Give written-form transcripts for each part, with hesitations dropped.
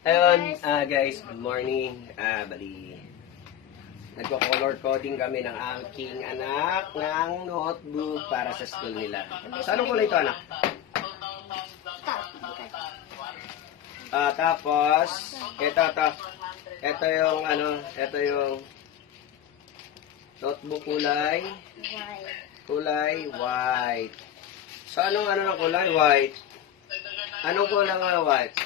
Ayun, guys, good morning. Bali, nagko-color coding kami ng aking anak ng notebook para sa school nila. Sa anong kulay ito, anak? Tapos, ito yung notebook kulay white. So, anong ng kulay white? Anong kulay ng white?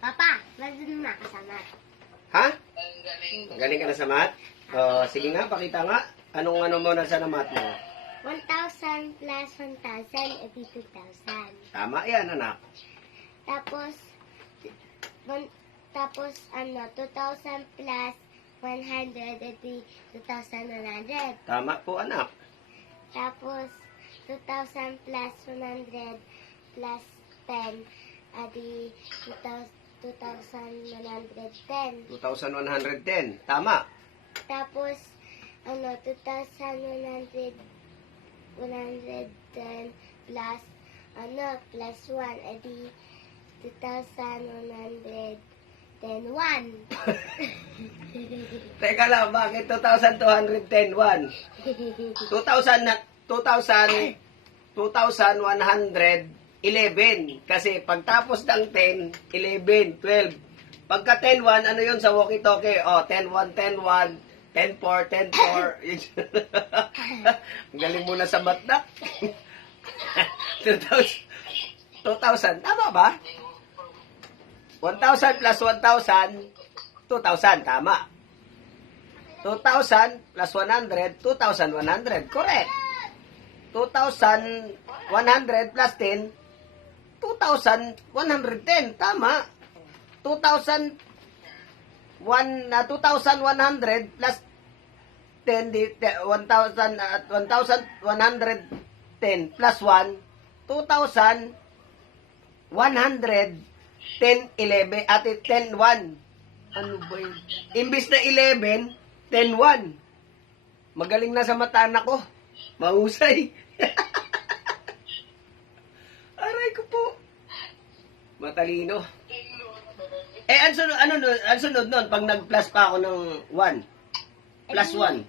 Papa, nandun na kasama. Ha? Galing ka na sa math? Sige nga, pakita nga. Anong mo na sa math mo? 1,000 plus 1,000 edi 2,000. Tama yan, anak. Tapos 2,000 plus 100 edi 2,100. Tama po, anak. Tapos 2,000 plus 100 plus 10 edi 2,110. 2,110. Tama. Tapos 2,110 plus plus 1 edi 2,110. Teka lang, bakit 2,210? 2,111. Kasi pagtapos ng 10, 11, 12. Pagka 10-1, ano yun sa walkie-talkie? 10-1, 10-1, 10-4, 10-4. Galing mo na sa matnak. 2,000. Tama ba? 1,000 plus 1,000, 2,000. Tama. 2,000 plus 100, 2,100. Correct. 2,100 plus 10, 2,110. Tama. 2,100 plus 10, 1,110 plus 1, 2,110, 11, ate, 10, 1. Ano ba yun? Imbis na 11, 10, 1. Magaling na sa mata anak ko. Mahusay. Aray ko po. Matalino. Ang sunod nun, pag nag-plus pa ako ng 1. Plus 1.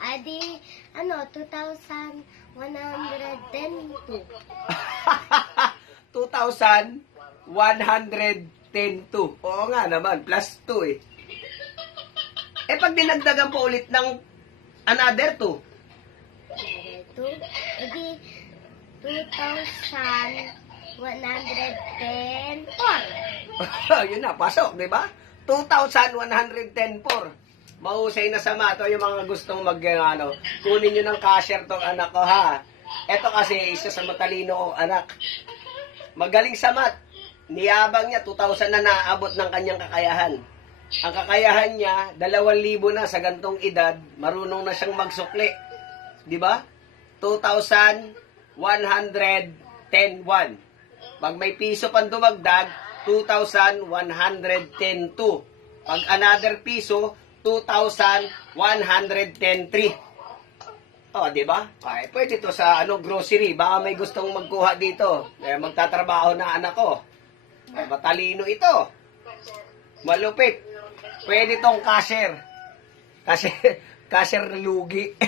Adi, 2,110. 2,110. Oo nga naman, plus 2 eh. Pag dinagdagan po ulit ng another 2. Edi 2,110. Yun na, pasok, di ba? 2,110 Mahusay na sa mato yung mga gustong kunin nyo ng cashier tong anak ko, ha? Ito kasi isa sa matalino kong anak. Magaling sa mat. Niyabang niya, 2,000 na naabot ng kanyang kakayahan. Ang kakayahan niya, 2,000 na sa gantong edad, marunong na siyang magsukli. Di ba? 2,110. Pag may piso pang dumagdag, 2,110. Pag another piso, 2,110. Di ba? Pwede to sa grocery. Baka may gustong magkuha dito. Magtatrabaho na anak ko. Matalino ito. Malupit. Pwede tong cashier. Cashier lugi.